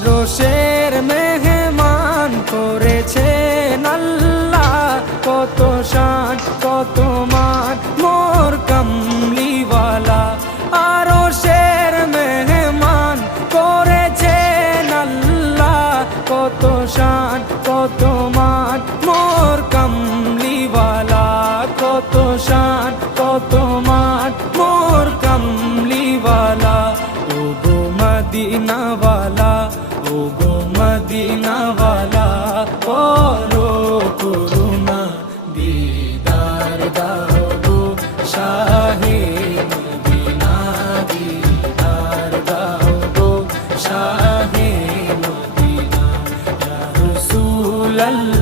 আরশের মেহমান করেছেন আল্লাহ, কত শান কত মান মোর কামলিওয়ালা। আরশের মেহমান করেছেন আল্লাহ, কত শান কত মান মোর কামলিওয়ালা, কত শান কত মান মোর কামলিওয়ালা। ও গো মদিনাওয়ালা, ও গো মদিনাওয়ালা, করো করুণা দিদার দাও গো শাহে মদিনা, দিদার দাও গো শাহে মদিনা। ইয়া রাসূলাল্লাহ